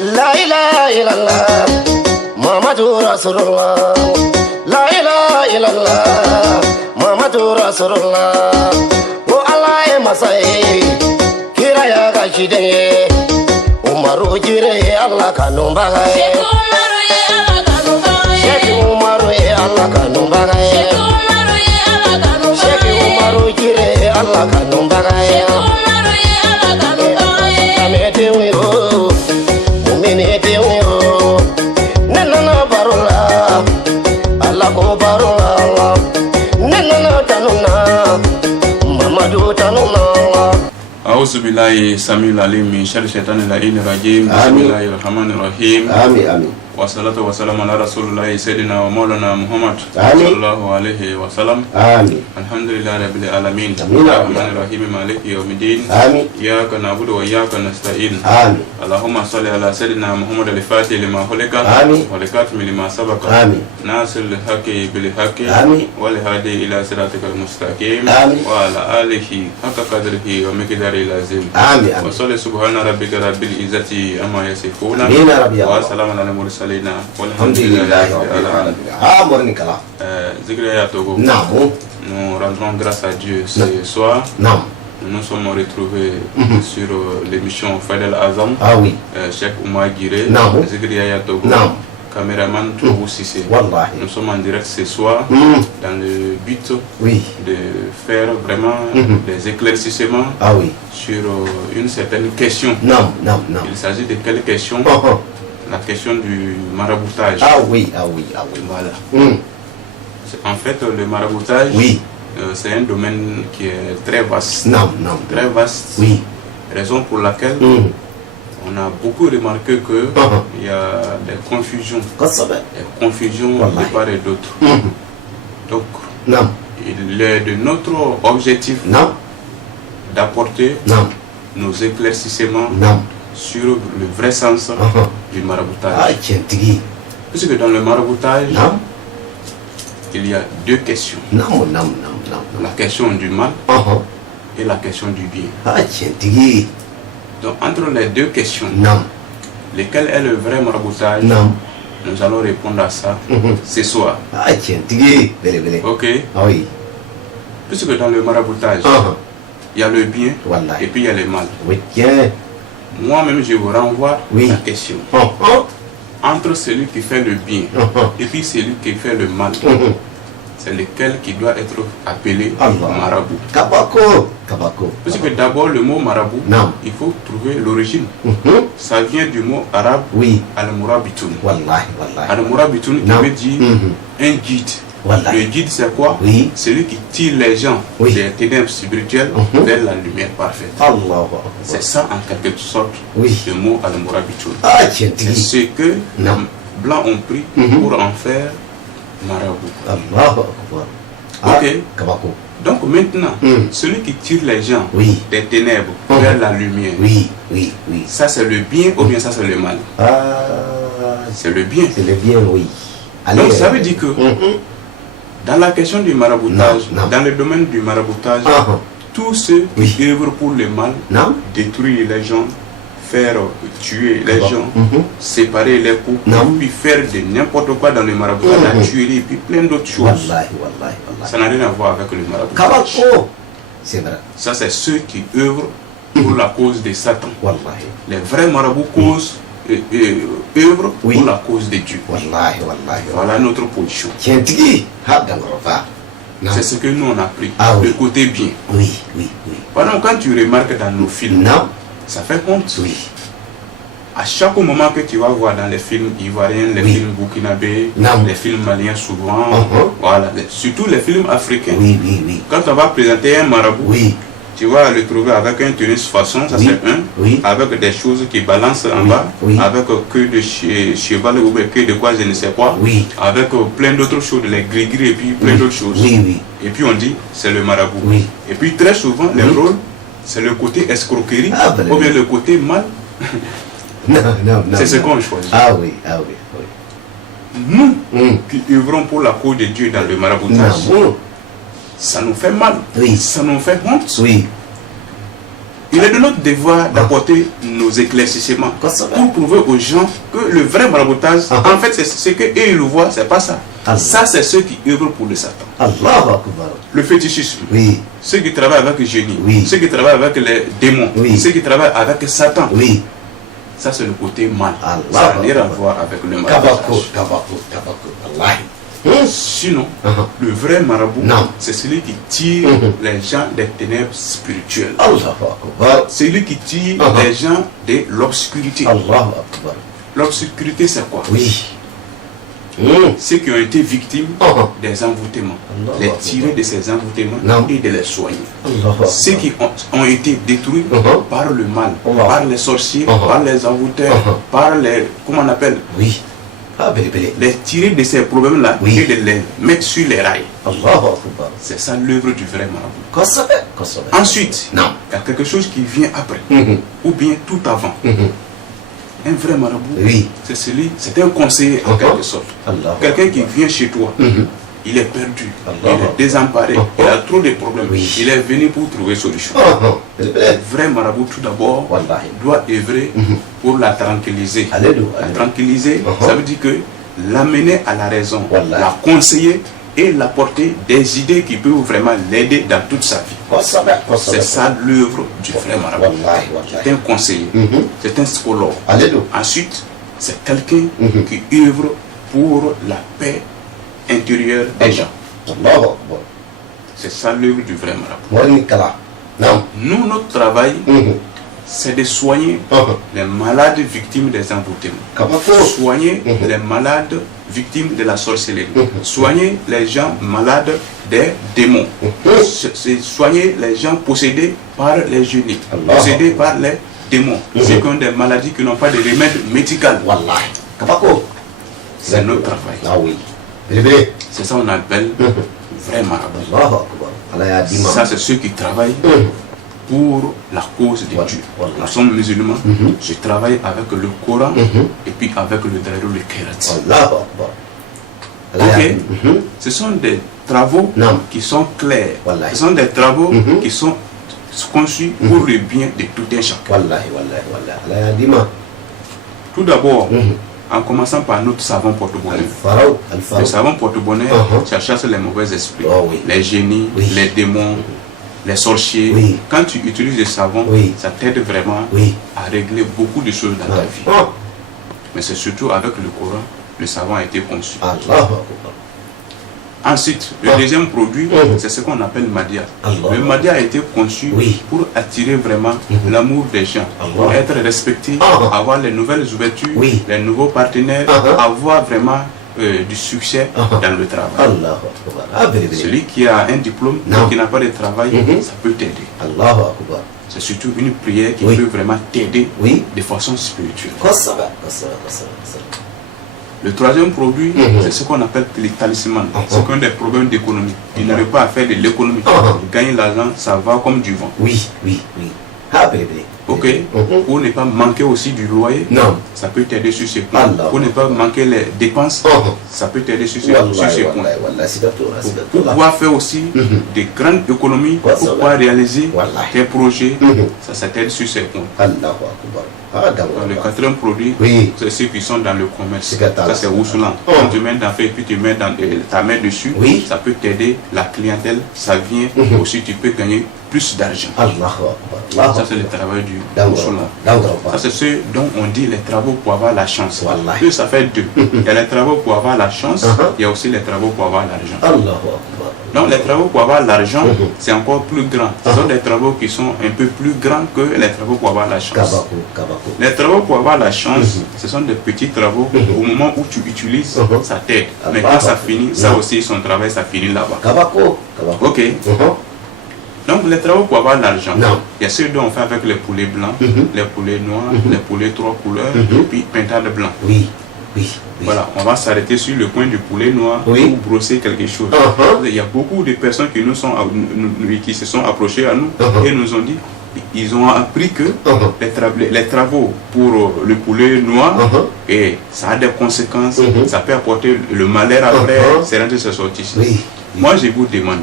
La ilaha illallah, Muhammadur Rasulullah. La ilaha illallah, Muhammadur Rasulullah. Oh Allah ya masai, kira ya gashide. Umaru jire Allah kanun bagai. Sheikh Umaru ya Allah kanun bagai. Sheikh Umaru jire Allah kanun bagai. أعوذ بالله السميع العليم من شر الشيطان اللعين الرجيم بسم الله الرحمن الرحيم آمين آمين والصلاة والسلام على رسول الله سيدنا ومولانا محمد صلى الله عليه وسلم آمين الحمد لله رب العالمين آمين الرحمن الرحيم مالك يوم الدين آمين إياك نعبد وإياك نستعين آمين اللهم صل على سيدنا محمد الفاتح لما خلق آمين والكاتم لما سبق آمين ناصر الحق بالحق آمين والهادي إلى صراطك المستقيم آمين وعلى آله حق قدره ومقداره العظيم آمين آمين وصلي سبحان ربك رب العزة عما يصفون آمين يا رب يا الله وسلام على المرسلين الحمد لله رب العالمين آمين كلا Zikriya Togo, نعم nous rendrons grâce à Dieu ce soir. نعم Nous nous sommes retrouvés sur l'émission Fadel Azam, ah oui Cheikh Oumar Guiré, نعم Zikriya Togo, نعم caméraman Togo Sissé. والله Nous sommes en direct ce soir dans le but oui de faire vraiment des éclaircissements ah oui sur une certaine question. نعم نعم نعم Il s'agit de quelle question? La question du maraboutage. ah oui ah oui ah oui Voilà. mm. En fait, le maraboutage, oui c'est un domaine qui est très vaste. نعم نعم Très vaste. oui Raison pour laquelle on a beaucoup remarqué qu'il y a des confusions. قصبة Des confusions Wallahi. de part et d'autre. Donc, نعم il est de notre objectif نعم d'apporter نعم nos éclaircissements نعم sur le vrai sens du ah maraboutage. تنتقي Puisque dans le maraboutage, نعم il y a deux questions. نعم نعم نعم نعم La question du mal نعم et la question du bien. ah تنتقي Donc, entre les deux questions, نعم lesquelles est le vrai maraboutage, نعم nous allons répondre à ça ce soir. ah تنتقي بلي بلي Ok? ah oui Puisque dans le maraboutage, il y a le bien والله et puis il y a le mal. oui tiens Moi-même, je vous renvoie Oui. la question. Entre celui qui fait le bien et puis celui qui fait le mal, c'est lequel qui doit être appelé Allah. marabout. kabako kabako Puisque d'abord, le mot marabout, نعم il faut trouver l'origine. Ça vient du mot arabe oui al-murabitoun. والله والله Al-murabitoun qui نعم veut dire un guide. والله Le guide, c'est quoi? oui Celui qui tire les gens Oui. des ténèbres spirituelles vers la lumière parfaite. الله C'est أكبر ça en quelque sorte Oui. le mot al-murabitoun. ah C'est تنتقي ce que les Non. blancs ont pris pour en faire marabout. الله أكبر Ok. kabako Donc maintenant, celui qui tire les gens oui des ténèbres vers la lumière, oui oui oui ça c'est le bien ou bien ça c'est le mal? ah C'est le bien. c'est le bien oui Donc ça veut dire que dans la question du maraboutage, Non, non. dans le domaine du maraboutage, tous ceux qui œuvrent pour le mal, non détruire les gens, faire tuer les Ah bon. gens, séparer les couples, Non. puis faire de n'importe quoi dans le maraboutage, la tuerie, et puis plein d'autres choses. والله والله والله Ça n'a rien à voir avec le maraboutage. kabako c'est vrai Ça, c'est ceux qui œuvrent pour la cause de Satan. والله Les vrais marabouts œuvrent Oui. pour la cause de Dieu. والله والله Voilà notre position. تنتقي هذا الغرفة نعم C'est ce que nous on a pris. Ah oui. Le côté bien. oui oui oui Pendant quand tu remarques dans nos films, non ça fait honte. oui À chaque moment que tu vas voir dans les films ivoiriens, les Oui. films burkinabés, Non. les films maliens souvent, voilà, surtout les films africains. oui oui oui Quand on va présenter un marabout, oui tu vas le trouver avec un tennis façon, ça Oui. c'est un, Oui. avec des choses qui balancent en Oui. bas, Oui. avec queue de cheval ou bien queue de quoi je ne sais quoi, Oui. avec plein d'autres choses, les gris-gris et puis plein d'autres choses. oui oui Et puis on dit c'est le marabout. Oui. Et puis très souvent, les rôles, c'est le côté escroquerie Ah, ben, ou bien le côté mal. non non non C'est ce non. qu'on choisit. ah oui ah oui oui Nous qui œuvrons pour la cause de Dieu dans le maraboutage, non ça nous fait mal, Oui. ça nous fait honte. oui Il est de notre devoir d'apporter nos éclaircissements pour prouver aux gens que le vrai maraboutage, en fait, c'est ce qu'eux ils le voient, c'est pas ça. Ça, c'est ceux qui œuvrent pour le Satan. Le fétichisme, ceux qui travaillent avec le génie, ceux qui travaillent avec les démons, ceux qui travaillent avec Satan. Ça, c'est le côté mal. Ça n'a rien à voir avec le maraboutage. Sinon, le vrai marabout, c'est celui qui tire les gens des ténèbres spirituelles. C'est celui qui tire les gens de l'obscurité. L'obscurité, c'est quoi? Ceux qui ont été victimes des envoûtements, les tirer de ces envoûtements et de les soigner. Ceux qui ont été détruits par le mal, par les sorciers, par les envoûteurs, par les, comment on appelle, les tirer de ces problèmes-là et de les mettre sur les rails. C'est ça l'œuvre du vrai marabout. Ensuite, il y a quelque chose qui vient après, ou bien tout avant. Un vrai marabout, c'est un conseiller en quelque sorte. Quelqu'un qui vient chez toi, il est perdu, il est désemparé, il a trop de problèmes, il est venu pour trouver solution. Le vrai marabout, tout d'abord, doit œuvrer pour la tranquilliser. La tranquilliser, ça veut dire que l'amener à la raison, la conseiller et l'apporter des idées qui peuvent vraiment l'aider dans toute sa vie. C'est ça l'œuvre du vrai marabout. C'est un conseiller, c'est un psychologue. Ensuite, c'est quelqu'un qui œuvre pour la paix intérieure des gens. C'est ça l'œuvre du vrai marabout. Nous, notre travail, c'est de soigner les malades victimes des envoûtements, soigner les malades victimes de la sorcellerie, soigner les gens malades des démons, soigner les gens possédés par les génies, possédés par les démons, ceux qui ont des maladies qui n'ont pas de remède médical. C'est notre travail. C'est ça qu'on appelle vrai marabout. Ça, c'est ceux qui travaillent pour la cause de Dieu. Nous sommes musulmans, je travaille avec le Coran et puis avec le Darul Khairat. Ce sont des travaux qui sont clairs. Ce sont des travaux qui sont conçus pour le bien de tout un chacun. Tout d'abord, en commençant par notre savon porte-bonheur. Le savon porte-bonheur, ça chasse les mauvais esprits, les génies, les démons, les sorciers. Quand tu utilises le savon, ça t'aide vraiment à régler beaucoup de choses dans ta vie. Mais c'est surtout avec le Coran, le savon a été conçu. Ensuite, le deuxième produit, c'est ce qu'on appelle Madia. Le Madia a été conçu pour attirer vraiment l'amour des gens, pour être respecté, avoir les nouvelles ouvertures, les nouveaux partenaires, avoir vraiment du succès dans le travail. Celui qui a un diplôme et qui n'a pas de travail, ça peut t'aider. C'est surtout une prière qui peut vraiment t'aider de façon spirituelle. Le troisième produit, c'est ce qu'on appelle les talismans. C'est qu'on a des problèmes d'économie. Ils n'arrivent pas à faire de l'économie. Ils gagnent l'argent, ça va comme du vent. Ok, pour ne pas manquer aussi du loyer, ça peut t'aider sur ce point. Pour ne pas manquer les dépenses, ça peut t'aider sur ce point. Pour pouvoir faire aussi des grandes économies, pour pouvoir réaliser tes projets, ça t'aide sur ces points. Le quatrième produit, c'est ceux qui sont dans le commerce. Ça, c'est Ousoulan. Quand tu mets dans fait, puis tu mets ta main dessus, ça peut t'aider. La clientèle, ça vient. Aussi, tu peux gagner plus d'argent. Ça, c'est le travail du Ousoulan. Ça, c'est ce dont on dit les travaux pour avoir la chance. Puis, ça fait deux. Il y a les travaux pour avoir la chance, il y a aussi les travaux pour avoir l'argent. Donc, les travaux pour avoir l'argent, c'est encore plus grand. Ce sont des travaux qui sont un peu plus grands que les travaux pour avoir la chance. Les travaux pour avoir la chance, ce sont des petits travaux. Au moment où tu utilises, ça t'aide. Mais quand ça finit, ça aussi, son travail, ça finit là-bas. Ok. Donc, les travaux pour avoir l'argent, il y a ceux dont on fait avec les poulets blancs, les poulets noirs, les poulets 3 couleurs, et puis pintade blanc. Voilà, on va s'arrêter sur le coin du poulet noir pour brosser quelque chose. Il y a beaucoup de personnes qui se sont approchées à nous et nous ont dit, ils ont appris que les travaux pour le poulet noir, et ça a des conséquences, ça peut apporter le malheur après, c'est rentré se sortir. Moi, je vous demande,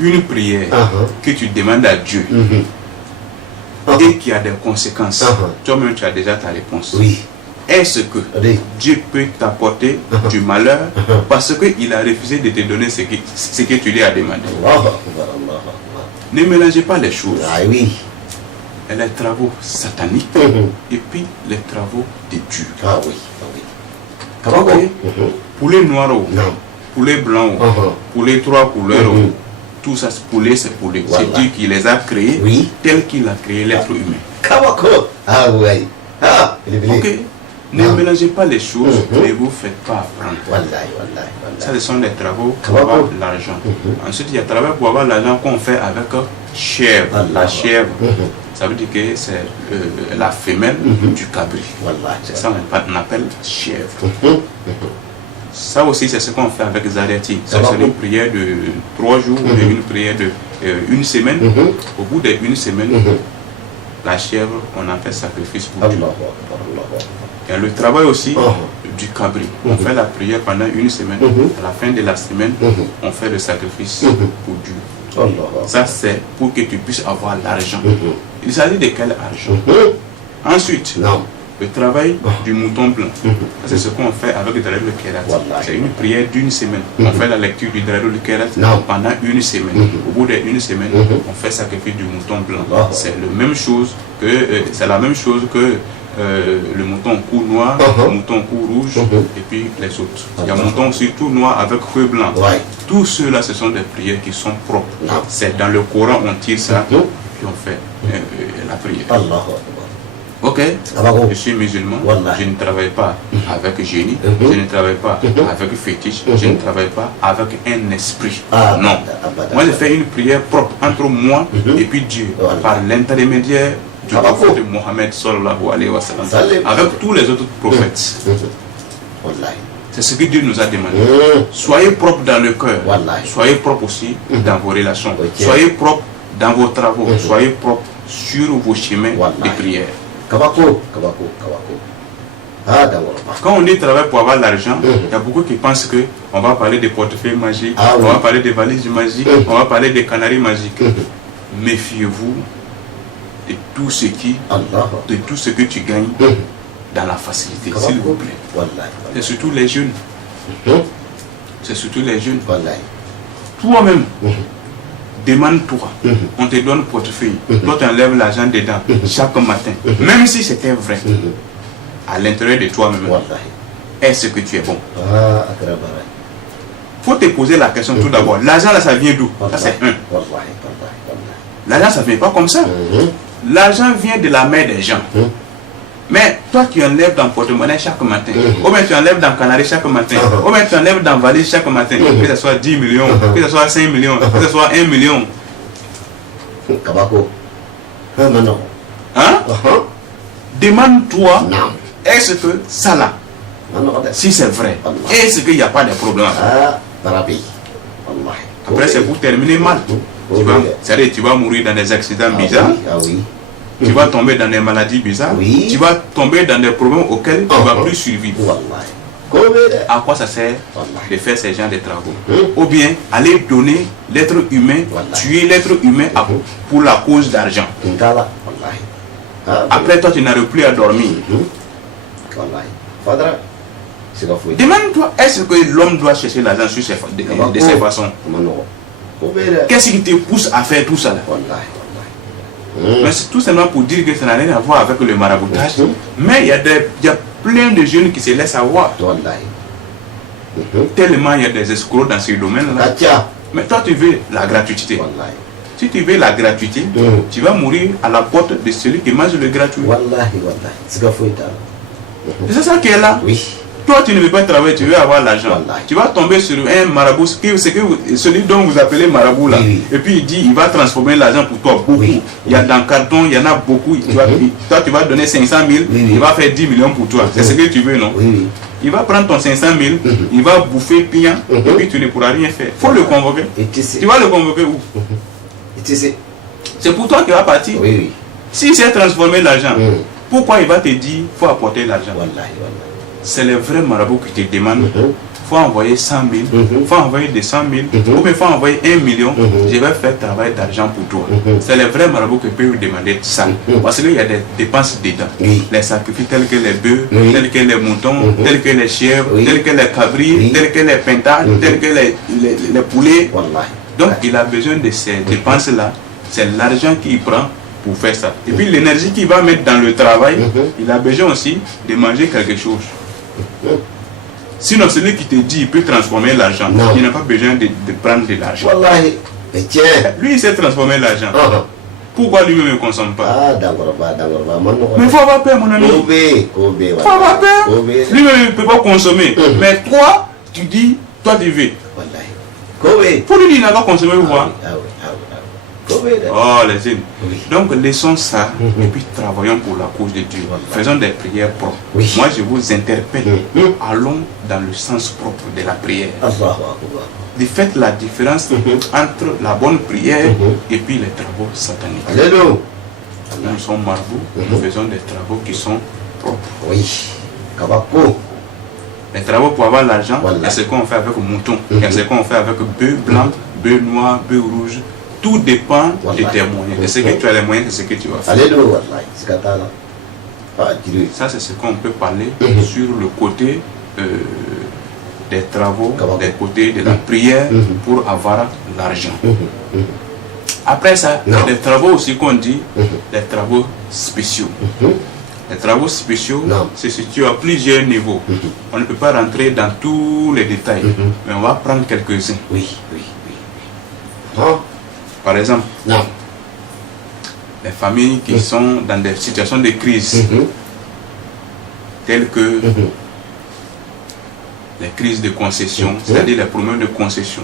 une prière que tu demandes à Dieu et qui a des conséquences, toi-même tu as déjà ta réponse. Oui. Est-ce que Dieu peut t'apporter du malheur parce qu'il a refusé de te donner ce que tu lui as demandé? Ne mélangez pas les choses. Ah oui. Et les travaux sataniques et puis les travaux de Dieu. Ah oui. Okay. Poulet noir, poulet blanc, poulet trois couleurs, tout ça, poulet c'est poulet. C'est Dieu qui les a créés tel qu'il a créé l'être humain. Ah oui. Ok. Ne mélangez pas les choses, ne vous faites pas apprendre. Ça, ce sont les travaux pour avoir l'argent. Ensuite, il y a des travaux pour avoir l'argent qu'on fait avec chèvre. La chèvre, ça veut dire que c'est la femelle du cabri. C'est ça qu'on appelle chèvre. Ça aussi, c'est ce qu'on fait avec Zareti. C'est une prière de 3 jours ou une prière de 1 semaine. Au bout d'une semaine, la chèvre, on en fait sacrifice pour Dieu. Il y a le travail aussi du cabri. On fait la prière pendant 1 semaine. À la fin de la semaine, on fait le sacrifice pour Dieu. Ça, c'est pour que tu puisses avoir l'argent. Il s'agit de quel argent? Ensuite, le travail du mouton blanc. C'est ce qu'on fait avec le Darul Kerat. C'est une prière d'1 semaine. On fait la lecture du Darul Kerat pendant 1 semaine. Au bout d'1 semaine, on fait sacrifice du mouton blanc. C'est la même chose que le mouton cou noir, le mouton cou rouge et puis les autres. Il y a un mouton aussi tout noir avec queue blanc. Tout ceux-là, ce sont des prières qui sont propres. C'est dans le Coran, on tire ça, puis on fait la prière. Ok, je suis musulman, je ne travaille pas avec génie, je ne travaille pas avec fétiche, je ne travaille pas avec un esprit. Non, moi je fais une prière propre entre moi et puis Dieu, par l'intermédiaire du prophète de Mohammed sallallahu alayhi wa sallam, avec tous les autres prophètes. C'est ce que Dieu nous a demandé. Soyez propre dans le cœur, soyez propre aussi dans vos relations, soyez propre dans vos travaux, soyez propre sur vos chemins de prière. Quand on dit travail pour avoir l'argent, il y a beaucoup qui pensent qu'on va parler de portefeuille magique, on va parler de valises magiques, on va parler de canaries magiques. Méfiez-vous de tout ce que tu gagnes dans la facilité, s'il vous plaît. C'est surtout les jeunes. C'est surtout les jeunes. Toi-même, demande-toi, on te donne portefeuille, toi tu enlèves l'argent dedans chaque matin, même si c'était vrai, à l'intérieur de toi-même, est-ce que tu es bon? Faut te poser la question tout d'abord, l'argent là ça vient d'où? Ça c'est un. L'argent ça vient pas comme ça. L'argent vient de la main des gens. Mais toi tu enlèves dans le porte-monnaie chaque matin, ou bien tu enlèves dans le canari chaque matin, ou bien tu enlèves dans la valise chaque matin, que ce soit 10 millions, que ce soit 5 millions, que ce soit 1 million. Hein? Demande-toi, est-ce que ça là, si c'est vrai, est-ce qu'il n'y a pas de problème? Après c'est pour terminer mal. Tu vas mourir dans des accidents bizarres. Tu vas tomber dans des maladies bizarres, tu vas tomber dans des problèmes auxquels tu ne vas plus survivre. À quoi ça sert de faire ces genres de travaux? Ou bien aller donner l'être humain, tuer l'être humain pour la cause d'argent. Après toi tu n'arrives plus à dormir. Demande-toi, est-ce que l'homme doit chercher l'argent de ces façons? Qu'est-ce qui te pousse à faire tout ça là? Mais c'est tout simplement pour dire que ça n'a rien à voir avec le maraboutage. Mais il y a plein de jeunes qui se laissent avoir. Tellement il y a des escrocs dans ce domaine-là. Mais toi tu veux la gratuité. Si tu veux la gratuité, tu vas mourir à la porte de celui qui mange le gratuit. C'est ça qui est là. Toi tu ne veux pas travailler, tu veux avoir l'argent. Tu vas tomber sur un marabout, celui dont vous appelez marabout là. Et puis il dit, il va transformer l'argent pour toi beaucoup. Il y a dans le carton, il y en a beaucoup. Toi tu vas donner 500 000, il va faire 10 millions pour toi. C'est ce que tu veux, non? Il va prendre ton 500 000, il va bouffer pire, et puis tu ne pourras rien faire. Il faut le convoquer. Tu vas le convoquer où? C'est pour toi qu'il va partir. S'il s'est transformé l'argent, pourquoi il va te dire qu'il faut apporter l'argent? C'est les vrais marabouts qui te demandent faut envoyer 100 000, faut envoyer des 100 000, ou bien faut envoyer 1 million, je vais faire travail d'argent pour toi. C'est les vrais marabouts qui peuvent demander ça. Parce qu'il y a des dépenses dedans. Les sacrifices tels que les bœufs, tels que les moutons, tels que les chèvres, tels que les cabris, tels que les pintards, tels que les poulets. Donc il a besoin de ces dépenses-là. C'est l'argent qu'il prend pour faire ça. Et puis l'énergie qu'il va mettre dans le travail, il a besoin aussi de manger quelque chose. Sinon, celui qui te dit il peut transformer l'argent, il n'a pas besoin de prendre de l'argent. Lui, il sait transformer l'argent. Pourquoi lui-même ne consomme pas? Mais il faut avoir peur, mon ami. Il faut avoir peur. Lui-même ne peut pas consommer. Mais toi, tu dis, toi tu veux. Pour lui, il n'a pas consommé, vous voyez. Oh, les îles. Donc, laissons ça et puis travaillons pour la cause de Dieu. Faisons des prières propres. Moi, je vous interpelle. Allons dans le sens propre de la prière. Faites la différence entre la bonne prière et puis les travaux sataniques. Nous sommes marabouts, nous faisons des travaux qui sont propres. Les travaux pour avoir l'argent, il y a ce qu'on fait avec le mouton, il y a ce qu'on fait avec bœuf blanc, bœuf noir, bœuf rouge. Tout dépend de tes moyens. De ce que tu as les moyens, de ce que tu vas faire. Ça, c'est ce qu'on peut parler sur le côté des travaux, des côtés de la prière pour avoir l'argent. Après ça, les travaux aussi qu'on dit, les travaux spéciaux. Les travaux spéciaux se situent à plusieurs niveaux. On ne peut pas rentrer dans tous les détails, mais on va prendre quelques-uns. Par exemple, les familles qui sont dans des situations de crise, telles que les crises de concession, c'est-à-dire les problèmes de concession.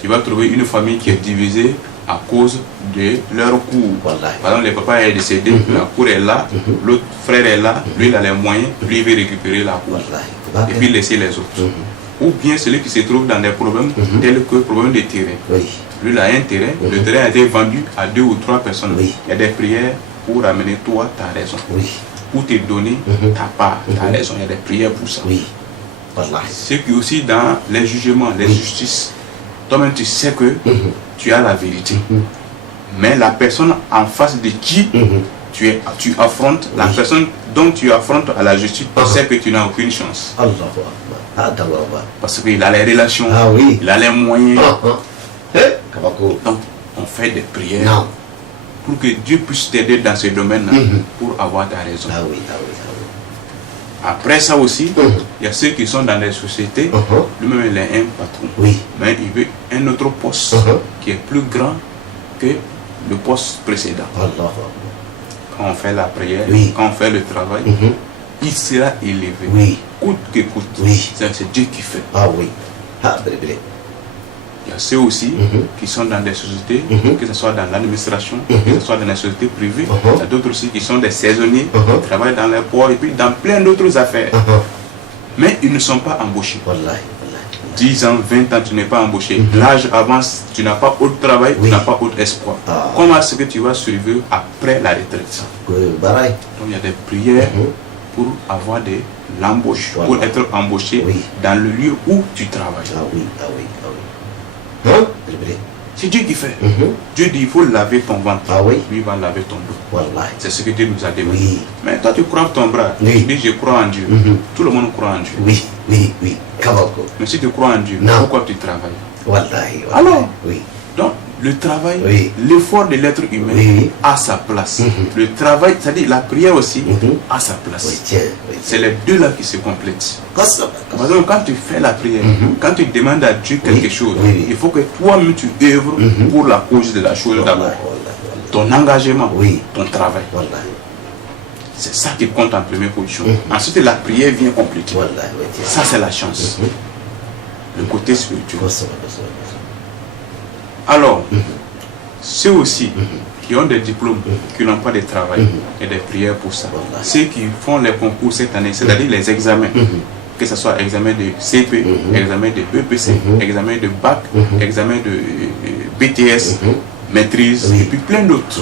Tu vas trouver une famille qui est divisée à cause de leur cour. Par exemple, le papa est décédé, la cour est là, l'autre frère est là, lui il a les moyens, lui il veut récupérer la cour et puis laisser les autres. Ou bien celui qui se trouve dans des problèmes tels que problème de terrain. Lui il a un terrain, le terrain a été vendu à 2 ou 3 personnes. Il y a des prières pour amener toi ta raison, pour te donner ta part, ta raison. Il y a des prières pour ça. Ce qui est aussi dans les jugements, les justices. Toi-même tu sais que tu as la vérité. Mais la personne en face de qui tu affrontes, la personne dont tu affrontes à la justice, tu sais que tu n'as aucune chance. Parce qu'il a les relations, il a les moyens. Donc, on fait des prières pour que Dieu puisse t'aider dans ce domaine-là pour avoir ta raison. Après ça aussi, il y a ceux qui sont dans les sociétés, lui-même il est un patron, mais il veut un autre poste qui est plus grand que le poste précédent. Quand on fait la prière, quand on fait le travail, il sera élevé, coûte que coûte. C'est Dieu qui fait. Il y a ceux aussi qui sont dans des sociétés, que ce soit dans l'administration, que ce soit dans les sociétés privées. Il y a d'autres aussi qui sont des saisonniers, qui travaillent dans les ports et puis dans plein d'autres affaires. Mais ils ne sont pas embauchés. 10 ans, 20 ans, tu n'es pas embauché. L'âge avance, tu n'as pas autre travail, tu n'as pas autre espoir. Comment est-ce que tu vas survivre après la retraite? Donc il y a des prières pour avoir de l'embauche, pour être embauché dans le lieu où tu travailles. C'est Dieu qui fait. Dieu dit il faut laver ton ventre. Lui va laver ton dos. C'est ce que Dieu nous a demandé. Mais toi tu crois ton bras. Tu dis je crois en Dieu. Tout le monde croit en Dieu. Mais si tu crois en Dieu, pourquoi tu travailles? Alors, donc le travail, l'effort de l'être humain a sa place. Le travail, c'est-à-dire la prière aussi, a sa place. C'est les deux là qui se complètent. Par exemple, quand tu fais la prière, quand tu demandes à Dieu quelque chose, il faut que toi-même tu œuvres pour la cause de la chose d'abord. Ton engagement, ton travail. C'est ça qui compte en première position. Ensuite, la prière vient compléter. Ça, c'est la chance. Le côté spirituel. Alors, ceux aussi qui ont des diplômes, qui n'ont pas de travail, et des prières pour ça. Ceux qui font les concours cette année, c'est-à-dire les examens, que ce soit examen de CP, examen de BPC, examen de bac, examen de BTS, maîtrise, et puis plein d'autres.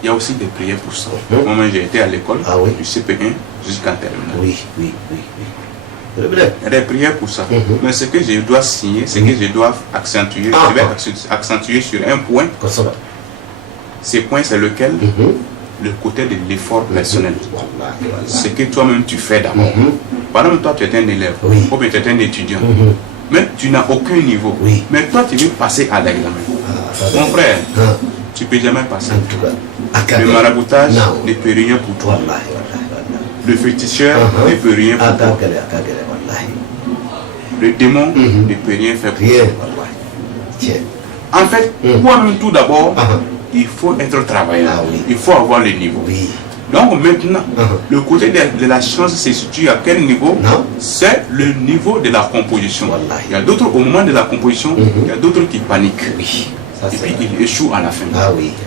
Il y a aussi des prières pour ça. Moi, j'ai été à l'école du CP1 jusqu'en terminale. Il y a des prières pour ça. Mais ce que je dois signer, ce que je dois accentuer, je vais accentuer sur un point. Ce point, c'est lequel? Le côté de l'effort personnel. Ce que toi-même tu fais d'abord. Par exemple, toi, tu es un élève, ou bien tu es un étudiant. Mais tu n'as aucun niveau. Mais toi, tu veux passer à l'examen. Mon frère, tu ne peux jamais passer. Le maraboutage ne peut rien pour toi. Le féticheur ne peut rien pour toi. Le démon ne peut rien faire pour toi. En fait, toi-même tout d'abord, il faut être travailleur. Il faut avoir le niveau. Donc maintenant, le côté de la chance se situe à quel niveau? C'est le niveau de la composition. Il y a d'autres, au moment de la composition, il y a d'autres qui paniquent. Et puis il échoue à la fin.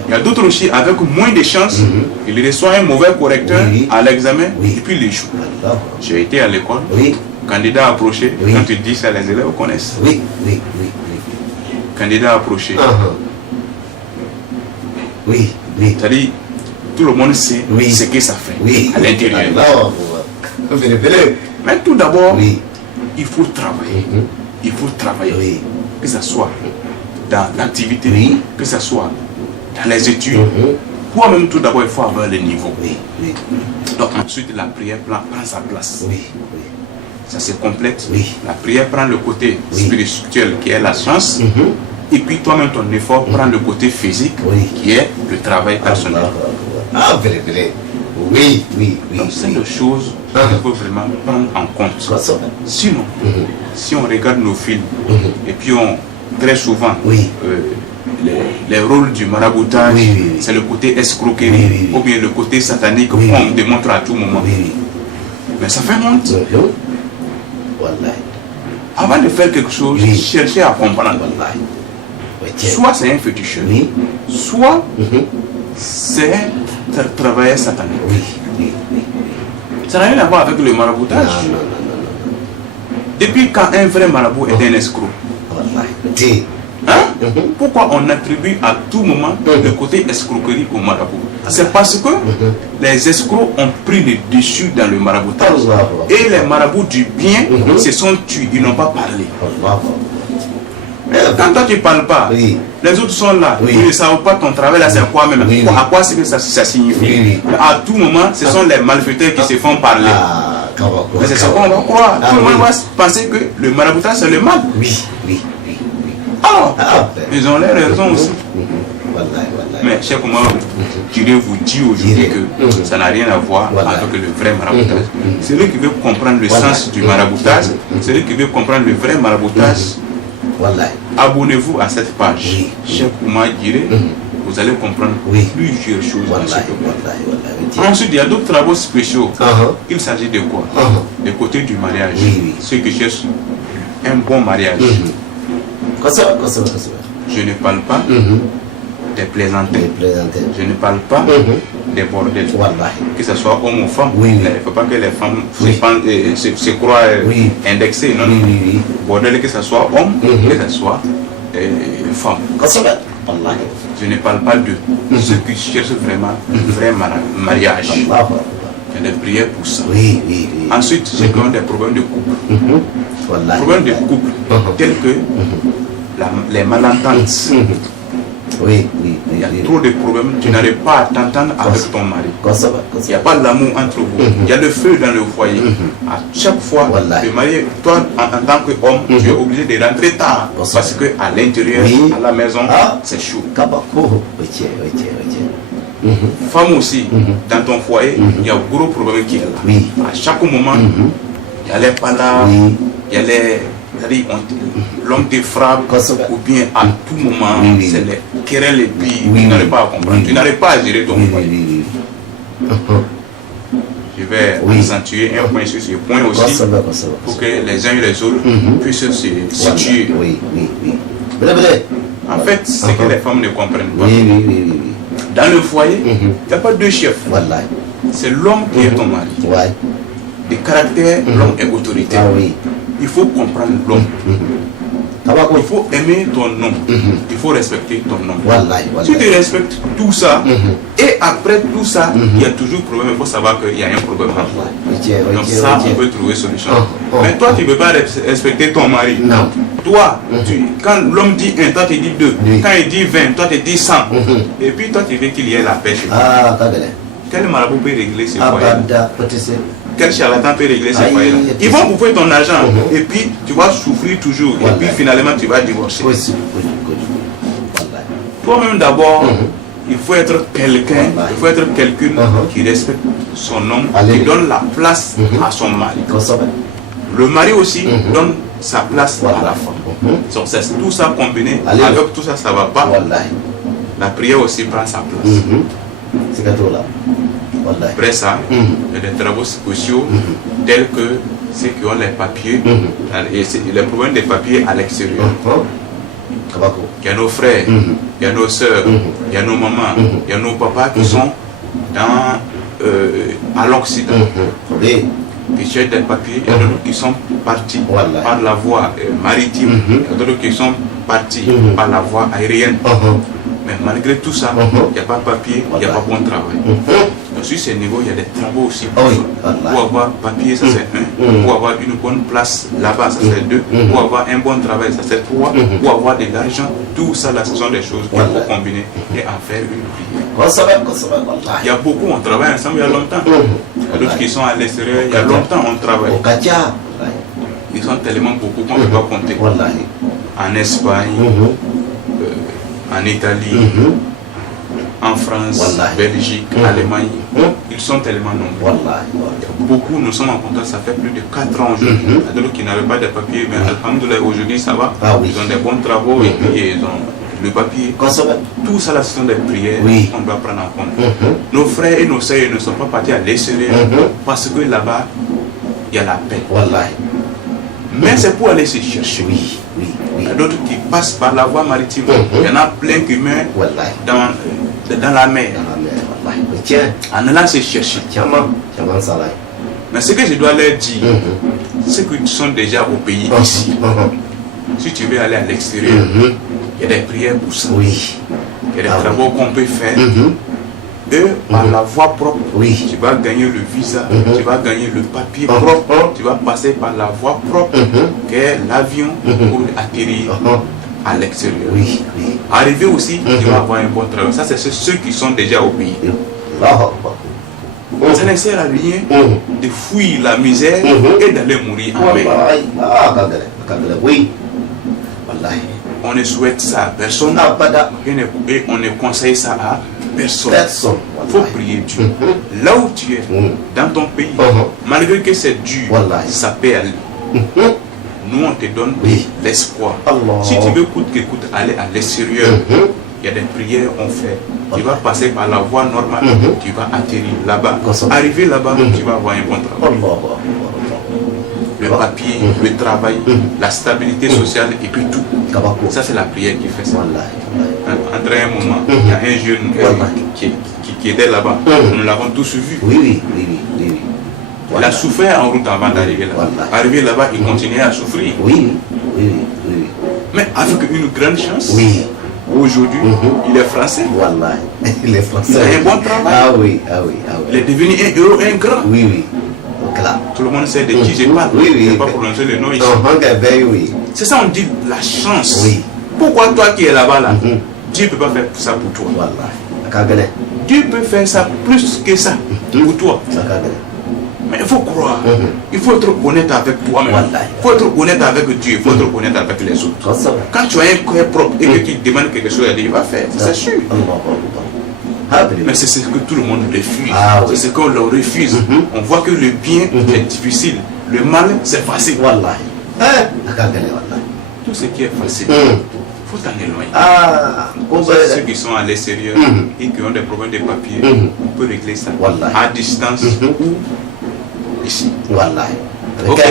Il y a d'autres aussi avec moins de chance, il reçoit un mauvais correcteur à l'examen et puis il échoue. J'ai été à l'école, candidat approché, quand tu dis ça, les élèves connaissent. Candidat approché. C'est-à-dire, tout le monde sait ce que ça fait à l'intérieur. Mais tout d'abord, il faut travailler. Il faut travailler. Que ce soit dans l'activité, que ce soit dans les études. Toi-même, tout d'abord, il faut avoir le niveau. Donc ensuite, la prière prend sa place. Ça se complète. La prière prend le côté spirituel qui est la science. Et puis toi-même, ton effort prend le côté physique qui est le travail personnel. Donc c'est une chose qu'il faut vraiment prendre en compte. Sinon, si on regarde nos films et puis très souvent les rôles du maraboutage, c'est le côté escroquerie ou bien le côté satanique qu'on démontre à tout moment. Mais ça fait honte. Avant de faire quelque chose, cherchez à comprendre. Soit c'est un féticheur, soit c'est un travailleur satanique. Ça n'a rien à voir avec le maraboutage. Depuis quand un vrai marabout est un escroc? Pourquoi on attribue à tout moment le côté escroquerie au marabout? C'est parce que les escrocs ont pris le dessus dans le maraboutage. Et les marabouts du bien se sont tués, ils n'ont pas parlé. Quand toi tu ne parles pas, les autres sont là, ils ne savent pas ton travail là, c'est quoi même, à quoi c'est que ça signifie. À tout moment, ce sont les malfaiteurs qui se font parler. Mais c'est ce qu'on va croire. Tout le monde va penser que le maraboutage c'est le mal. Alors, ils ont les raisons aussi. Mais cher comment je vais vous dire aujourd'hui que ça n'a rien à voir avec le vrai maraboutage. Celui qui veut comprendre le sens du maraboutage, celui qui veut comprendre le vrai maraboutage, abonnez-vous à cette page. Cheikh Oumar Guiré, vous allez comprendre plusieurs choses dans ce que. Ensuite, il y a d'autres travaux spéciaux. Il s'agit de quoi? Du côté du mariage. Ceux qui cherchent un bon mariage. Je ne parle pas des plaisantins. Je ne parle pas des bordels. Que ce soit homme ou femme. Il ne faut pas que les femmes se croient indexées. Non. Bordel, que ce soit homme, que ce soit femme. Je ne parle pas d'eux. Ceux qui cherchent vraiment un vrai mariage. Il y a des prières pour ça. Ensuite, ceux qui ont des problèmes de couple. Problèmes de couple, tels que les malentendances. Il y a trop de problèmes, tu n'arrives pas à t'entendre avec ton mari. Il n'y a pas l'amour entre vous. Il y a le feu dans le foyer. À chaque fois, le mari, toi en tant qu'homme, tu es obligé de rentrer tard. Parce qu'à l'intérieur, à la maison, c'est chaud. Femme aussi, dans ton foyer, il y a un gros problème qui est là. À chaque moment, il y a les palabres, il y a les... l'homme te frappe ou bien à tout moment c'est les querelles et puis tu n'arrives pas à comprendre, tu n'arrives pas à gérer ton foyer. Je vais accentuer un point sur ce point aussi pour que les uns et les autres puissent se situer. En fait, c'est que les femmes ne comprennent pas. Dans le foyer, il n'y a pas deux chefs. C'est l'homme qui est ton mari. De caractère, l'homme est autoritaire. Il faut comprendre l'homme. Il faut aimer ton nom. Il faut respecter ton nom. Wallahi. Si tu respectes tout ça, et après tout ça, il y a toujours problème. Il faut savoir qu'il y a un problème. Donc ça, on peut trouver solution. Mais toi, tu ne peux pas respecter ton mari. Non. Toi, quand l'homme dit 1, toi tu dis 2. Quand il dit 20, toi tu dis 100. Et puis toi, tu veux qu'il y ait la paix chez toi. Quel marabout peut régler ce foyer? Quel charlatan peut régler ce foyer? Ils vont bouffer ton argent et puis tu vas souffrir toujours et puis finalement tu vas divorcer. Toi-même d'abord, il faut être quelqu'un, qui respecte son homme, qui donne la place à son mari. Le mari aussi donne sa place à la femme. Donc c'est tout ça combiné, avec tout ça, ça ne va pas. La prière aussi prend sa place. Après ça, il y a des travaux sociaux tels que ceux qui ont les papiers, et les problèmes des papiers à l'extérieur. Il y a nos frères, il y a nos soeurs, il y a nos mamans, il y a nos papas qui sont à l'Occident. Qui cherchent des papiers, il y a d'autres qui sont partis par la voie maritime, il y a d'autres qui sont partis par la voie aérienne. Mais malgré tout ça, il n'y a pas de papier, il n'y a pas bon travail. Donc sur ces niveaux, il y a des travaux aussi. Pour avoir papier, ça c'est 1. Pour avoir une bonne place là-bas, ça c'est 2. Pour avoir un bon travail, ça c'est 3. Pour avoir de l'argent, tout ça là, ce sont des choses qu'il faut combiner et en faire une prière. Il y a beaucoup, on travaille ensemble il y a longtemps. Il y a d'autres qui sont à l'extérieur, il y a longtemps on travaille. Ils sont tellement beaucoup qu'on ne peut pas compter. En Espagne, en Italie, en France, Belgique, Allemagne, ils sont tellement nombreux. Beaucoup, nous sommes en contact, ça fait plus de 4 ans aujourd'hui. Il y a d'autres qui n'avaient pas de papier, mais alhamdoulilah, aujourd'hui ça va. Ils ont des bons travaux et puis ils ont le papier. Tout ça, là, ce sont des prières qu'on doit prendre en compte. Nos frères et nos sœurs ne sont pas partis à l'extérieur parce que là-bas, il y a la paix. Mais c'est pour aller se chercher. Il y a d'autres qui passent par la voie maritime. Il y en a plein qui meurent dans la mer. En allant se chercher. Mais ce que je dois leur dire, c'est qu'ils sont déjà au pays ici. Si tu veux aller à l'extérieur, il y a des prières pour ça. Il y a des travaux qu'on peut faire. Et par la voie propre, tu vas gagner le visa, tu vas gagner le papier propre, tu vas passer par la voie propre, qui est l'avion pour atterrir à l'extérieur. Arriver aussi, tu vas avoir un bon travail. Ça, c'est ceux qui sont déjà au pays. Ça ne sert à rien de fuir la misère et d'aller mourir en mer. On ne souhaite ça à personne et on ne conseille ça à personne. Il faut prier Dieu. Là où tu es, dans ton pays, malgré que c'est dur, ça peut aller. Nous, on te donne l'espoir. Si tu veux coûte que coûte aller à l'extérieur, il y a des prières qu'on fait. Tu vas passer par la voie normale, tu vas atterrir là-bas. Arriver là-bas, tu vas avoir un bon travail. Le papier, le travail, la stabilité sociale et puis tout. Ça, c'est la prière qui fait ça. Entre un moment, il y a un jeune qui était là-bas. Nous l'avons tous vu. Il a souffert en route avant d'arriver là-bas. Arrivé là-bas, il continuait à souffrir. Mais avec une grande chance, aujourd'hui, il est français. Il est français. Il a un bon travail. Il est devenu un héros, un grand. Tout le monde sait de qui je parle. Je ne vais pas prononcer le nom ici. C'est ça, on dit la chance. Pourquoi toi qui es là-bas, là, Dieu ne peut pas faire ça pour toi. Dieu peut faire ça plus que ça pour toi. Mais il faut croire. Il faut être honnête avec toi-même. Il faut être honnête avec Dieu. Il faut être honnête avec les autres. Quand tu as un cœur propre et que tu demandes quelque chose à Dieu, il va faire. C'est sûr. Mais c'est ce que tout le monde refuse. C'est ce qu'on leur refuse. On voit que le bien est difficile. Le mal, c'est facile. Tout ce qui est facile, il faut t'en éloigner. Ceux qui sont à l'extérieur et qui ont des problèmes de papier, on peut régler ça à distance ou ici. Ok.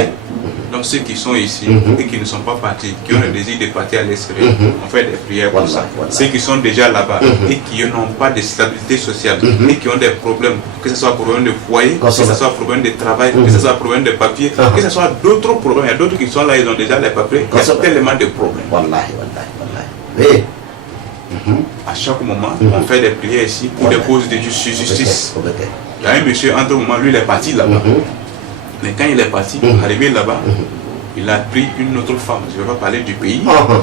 Donc ceux qui sont ici et qui ne sont pas partis, qui ont le désir de partir à l'extérieur, on fait des prières pour ça. Ceux qui sont déjà là-bas et qui n'ont pas de stabilité sociale et qui ont des problèmes, que ce soit problème de foyer, que ce soit problème de travail, que ce soit problème de papier, que ce soit d'autres problèmes. Il y a d'autres qui sont là, ils ont déjà les papiers, il y a tellement de problèmes. Oui. À chaque moment, on fait des prières ici pour des causes de justice. Il y a un monsieur, entre moment, lui il est parti là-bas. Mais quand il est parti, arrivé là-bas, il a pris une autre femme. Je ne vais pas parler du pays.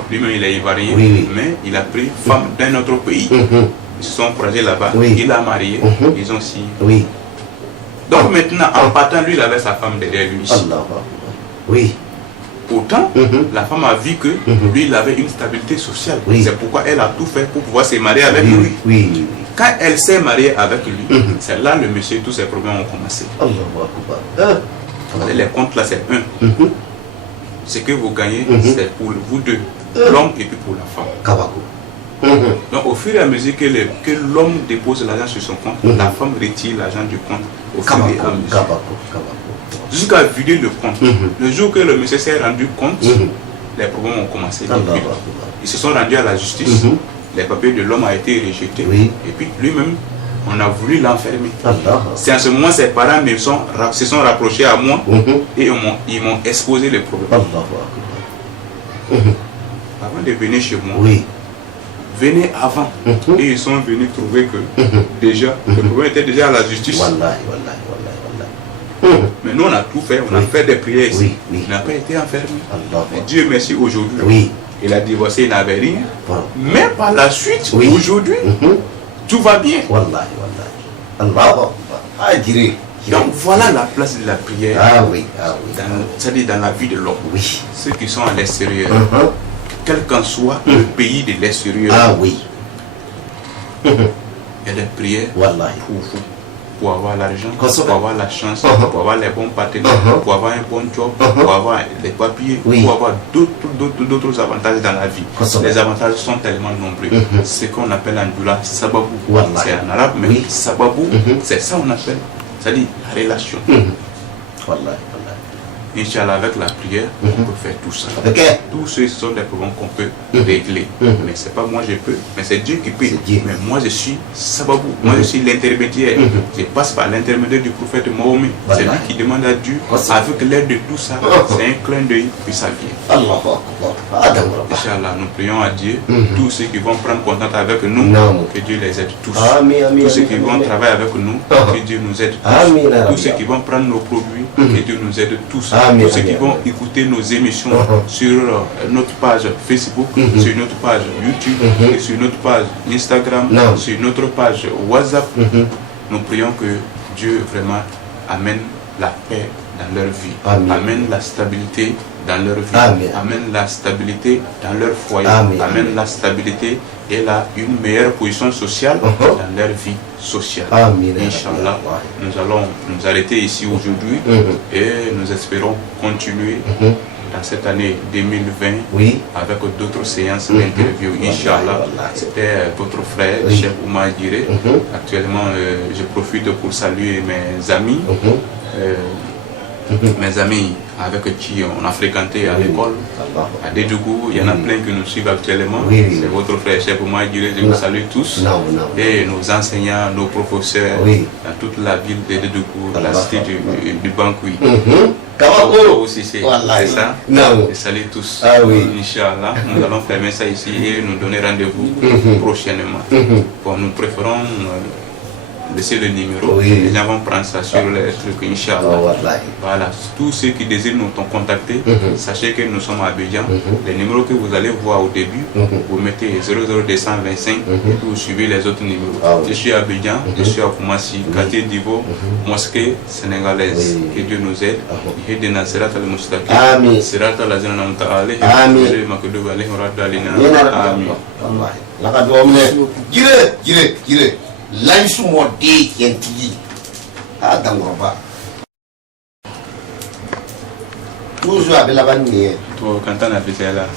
Lui-même, il est ivoirien, mais il a pris femme d'un autre pays. Ils se sont croisés là-bas. Il a marié. Ils ont signé. Donc maintenant, en partant, lui, il avait sa femme derrière lui. Oui. Pourtant, la femme a vu que lui, il avait une stabilité sociale. C'est pourquoi elle a tout fait pour pouvoir se marier avec lui. Quand elle s'est mariée avec lui, c'est là le monsieur, tous ses problèmes ont commencé. Les comptes là, c'est un. Ce que vous gagnez, c'est pour vous deux, l'homme et puis pour la femme. Donc au fur et à mesure que l'homme dépose l'argent sur son compte, la femme retire l'argent du compte au fur et à mesure. Jusqu'à vider le compte. Le jour que le monsieur s'est rendu compte, les problèmes ont commencé. Ils se sont rendus à la justice. Les papiers de l'homme ont été rejetés. Et puis lui-même, on a voulu l'enfermer. C'est en ce moment ses parents se sont rapprochés à moi et ils m'ont exposé les problèmes. Avant de venir chez moi, venez avant. Et ils sont venus trouver que déjà, le problème était déjà à la justice. Mais nous on a tout fait, on a fait des prières ici. Il n'a pas été enfermé. Mais Dieu merci aujourd'hui. Il a divorcé, il n'avait rien. Mais par la suite, aujourd'hui, tout va bien. Donc voilà la place de la prière. C'est-à-dire dans la vie de l'homme. Ceux qui sont à l'extérieur, quel qu'en soit le pays de l'extérieur, il y a des prières pour vous. Pour avoir l'argent, pour avoir la chance, pour avoir les bons partenaires, pour avoir un bon job, pour avoir les papiers, pour avoir d'autres avantages dans la vie. Les avantages sont tellement nombreux. Ce qu'on appelle en doula sababou, c'est en arabe, mais sababou, c'est ça qu'on appelle, c'est-à-dire la relation. Inch'Allah, avec la prière, on peut faire tout ça. Tous ceux sont des problèmes qu'on peut régler. Mais c'est pas moi je peux, mais c'est Dieu qui peut. Mais moi je suis sababou, moi je suis l'intermédiaire. Je passe par l'intermédiaire du prophète Mahomet. C'est lui qui demande à Dieu, avec l'aide de tout ça, c'est un clin d'œil, puis ça vient. Inch'Allah, nous prions à Dieu, tous ceux qui vont prendre contact avec nous, que Dieu les aide tous. Tous ceux qui vont travailler avec nous, que Dieu nous aide tous. Tous ceux qui vont prendre nos produits, que Dieu nous aide tous. Tous ceux qui vont écouter nos émissions sur notre page Facebook, sur notre page YouTube, et sur notre page Instagram, sur notre page WhatsApp, nous prions que Dieu vraiment amène la paix dans leur vie, amène la stabilité dans leur vie, amène la stabilité dans leur foyer, amène la stabilité et une meilleure position sociale dans leur vie sociale. Inch'Allah, nous allons nous arrêter ici aujourd'hui et nous espérons continuer dans cette année 2020 avec d'autres séances d'interview. Inch'Allah, c'était votre frère, Cheikh Oumar Djire. Actuellement, je profite pour saluer mes amis. Mes amis avec qui on a fréquenté à l'école, à Dédougou, il y en a plein qui nous suivent actuellement. C'est votre frère Cheikh Oumar Djire, je vous salue tous. Et nos enseignants, nos professeurs, dans toute la ville de Dédougou, la cité du Bankoui. Aussi c'est ça. Je salue tous. Inch'Allah, nous allons fermer ça ici et nous donner rendez-vous prochainement. Bon, nous préférons laisser le numéro, les gens vont prendre ça sur les trucs, Inch'Allah. Voilà, tous ceux qui désirent nous contacter, sachez que nous sommes à Abidjan. Les numéros que vous allez voir au début, vous mettez 00225 et puis vous suivez les autres numéros. Je suis à Abidjan, je suis à Koumassi, quartier d'Ivo, mosquée sénégalaise. Que Dieu nous aide. Aidina sirat al-mustaqim, sirat al-lazina an'amta alayhim, ghayril maghdubi alayhim waladdallin. Amin. L'ansu mode yentigi adangoroba toujours avec la bannière to kantana bitela